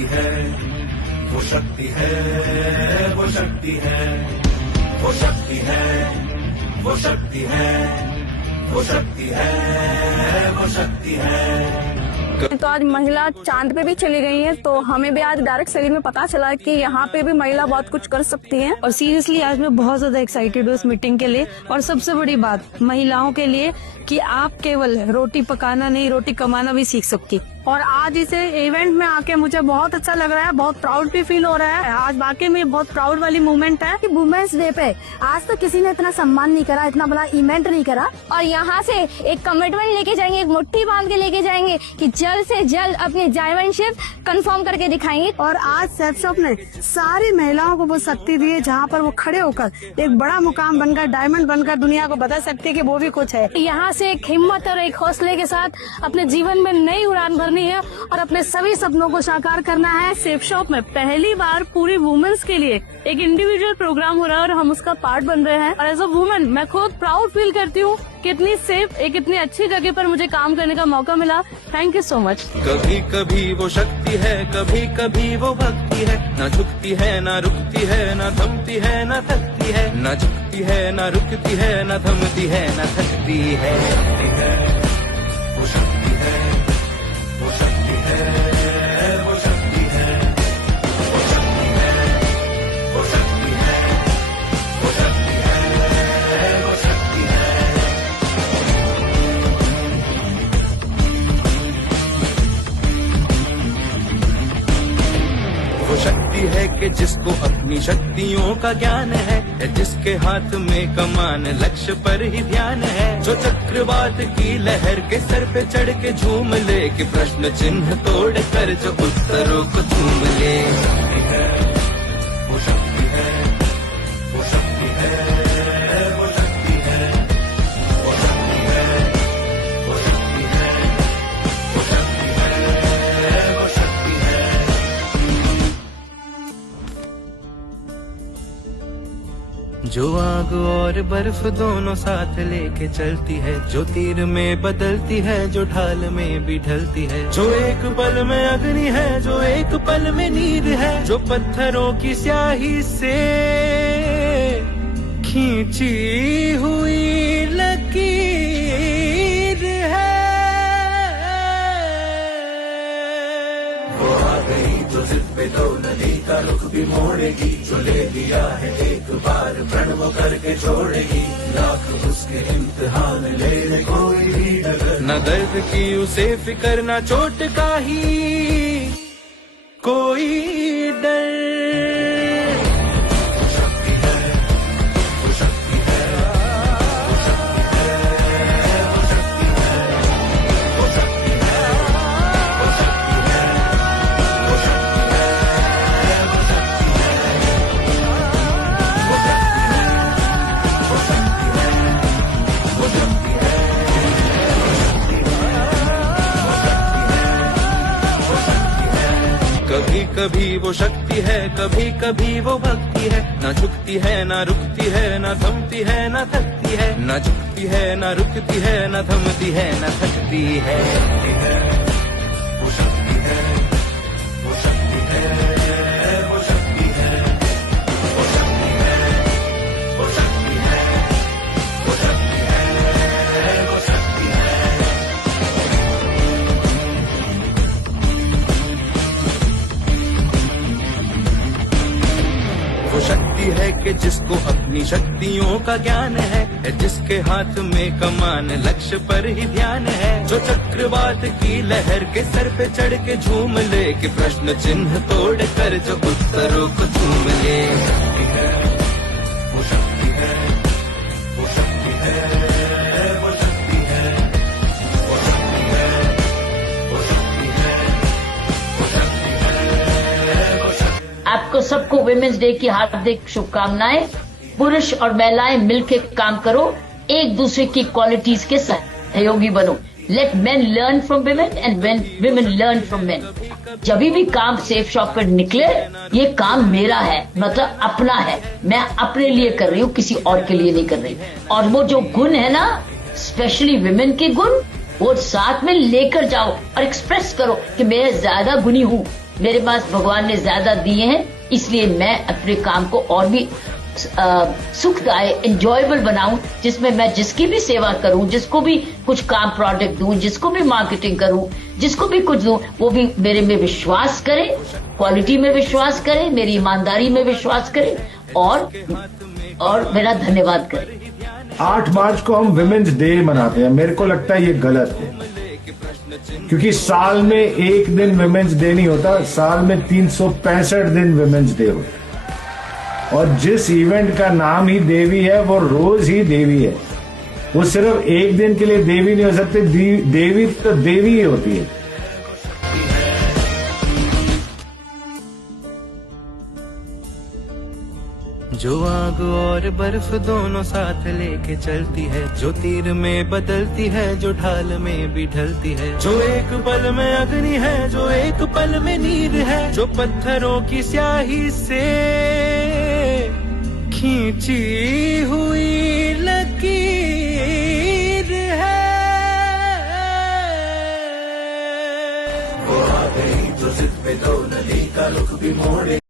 शक्ति है, वो शक्ति है, वो शक्ति है, वो शक्ति है, वो शक्ति है, वो शक्ति है, वो शक्ति है। तो आज महिला चांद पे भी चली गई है, तो हमें भी आज डायरेक्ट शरीर में पता चला कि यहाँ पे भी महिला बहुत कुछ कर सकती है। और सीरियसली आज मैं बहुत ज्यादा एक्साइटेड हूँ इस मीटिंग के लिए। और सबसे बड़ी बात महिलाओं के लिए कि आप केवल रोटी पकाना नहीं, रोटी कमाना भी सीख सकती। और आज इसे इवेंट में आके मुझे बहुत अच्छा लग रहा है, बहुत प्राउड भी फील हो रहा है। आज वाकई में बहुत प्राउड वाली मोमेंट है। वुमेन्स डे पे आज तो किसी ने इतना सम्मान नहीं करा, इतना बड़ा इवेंट नहीं करा। और यहाँ से एक कमिटमेंट लेके जाएंगे, एक मुट्ठी बांध के लेके जाएंगे कि जल्द से जल्द अपनी डायमंडशिप कंफर्म करके दिखाएंगे। और आज सेफ शॉप ने सारी महिलाओं को वो शक्ति दी है जहाँ पर वो खड़े होकर एक बड़ा मुकाम बनकर, डायमंड बनकर दुनिया को बता सकती है कि वो भी कुछ है। यहाँ से एक हिम्मत और एक हौसले के साथ अपने जीवन में नई उड़ान भरनी है और अपने सभी सपनों को साकार करना है। सेफ शॉप में पहली बार पूरी वुमेन्स के लिए एक इंडिविजुअल प्रोग्राम हो रहा है और हम उसका पार्ट बन रहे हैं। और एज अ वुमेन मैं खुद प्राउड फील करती हूँ कि इतनी सेफ, एक इतनी अच्छी जगह पर मुझे काम करने का मौका मिला। Thank you so much. कभी कभी वो शक्ति है, कभी कभी वो भक्ति है, ना झुकती है ना रुकती है, ना थमती है ना थकती है, ना झुकती है ना रुकती है, ना थमती है ना थकती है। वो शक्ति है, वो शक्ति है, वो शक्ति है, वो शक्ति है, वो शक्ति है, वो शक्ति है, वो शक्ति है। वो शक्ति है कि जिसको अपनी शक्तियों का ज्ञान है, जिसके हाथ में कमान लक्ष्य पर ही ध्यान है, जो चक्रवात की लहर के सर पे चढ़ के झूम ले, कि प्रश्न चिन्ह तोड़ कर जो उत्तरों को चूम ले। वो शक्ति है, वो शक्ति है, वो शक्ति है, वो शक्ति है, वो शक्ति है, वो शक्ति है, वो शक्ति है। जो आग और बर्फ दोनों साथ लेके चलती है, जो तीर में बदलती है, जो ढाल में भी ढलती है, जो एक पल में अग्नि है, जो एक पल में नीर है, जो पत्थरों की स्याही से खींची हुई लकीर है। वो आ गई जो जिद पे तो नदी का रुख भी मोड़ेगी, जो ले लिया है एक बार प्रण वो करके छोड़ेगी, लाख उसके इम्तिहान ले कोई भी डगर, न दर्द की उसे फिकर, न चोट का ही कोई डर। वो शक्ति है, वो शक्ति है, वो शक्ति है, वो शक्ति है, वो शक्ति है, वो शक्ति है, वो शक्ति है, वो शक्ति कभी कभी वो शक्ति है, कभी कभी वो भक्ति है, ना झुकती है ना रुकती है, ना थमती है ना थकती है, ना झुकती है ना रुकती है, ना थमती है ना थकती है। वो शक्ति है, वो शक्ति है, वो शक्ति है, वो शक्ति है, वो शक्ति है, वो शक्ति है, वो शक्ति है। वो शक्ति है कि जिसको अपनी शक्तियों का ज्ञान है, जिसके हाथ में कमान लक्ष्य पर ही ध्यान है, जो चक्रवात की लहर के सर पे चढ़ के झूम ले, कि प्रश्न चिन्ह तोड़ कर जो उत्तरों को चूम ले। वो शक्ति है, वो शक्ति है, वो शक्ति है, वो शक्ति है, वो शक्ति है, वो शक्ति है, वो शक्ति। आपको सबको वुमेन्स डे की हार्दिक शुभकामनाएं। पुरुष और महिलाएं मिलकर काम करो, एक दूसरे की क्वालिटीज के सहयोगी बनो। Let men learn from women and women learn from men. जब भी काम सेफ शॉप पर निकले, ये काम मेरा है, मतलब अपना है, मैं अपने लिए कर रही हूँ, किसी और के लिए नहीं कर रही। और वो जो गुण है ना, स्पेशली विमेन के गुण, वो साथ में लेकर जाओ और एक्सप्रेस करो कि मैं ज्यादा गुणी हूँ, मेरे पास भगवान ने ज्यादा दिए हैं, इसलिए मैं अपने काम को और भी सुखदायक एंजॉयबल बनाऊं, जिसमें मैं जिसकी भी सेवा करूं, जिसको भी कुछ काम प्रोडक्ट दूं, जिसको भी मार्केटिंग करूं, जिसको भी कुछ दूं, वो भी मेरे में विश्वास करे, क्वालिटी में विश्वास करे, मेरी ईमानदारी में विश्वास करे और मेरा धन्यवाद करे। 8 मार्च को हम विमेन्स डे मनाते हैं। मेरे को लगता है ये गलत है, क्योंकि साल में एक दिन विमेन्स डे नहीं होता, साल में 365 दिन विमेन्स डे होता है। और जिस इवेंट का नाम ही देवी है वो रोज ही देवी है, वो सिर्फ एक दिन के लिए देवी नहीं हो सकती। देवी तो देवी ही होती है। जो आग और बर्फ दोनों साथ लेके चलती है, जो तीर में बदलती है, जो ढाल में भी ढलती है, जो एक पल में अग्नि है, जो एक पल में नीर है, जो पत्थरों की स्याही से खींची हुई लकीर है। वो आ गई जो जिद पे तो नदी का रुख भी मोड़े।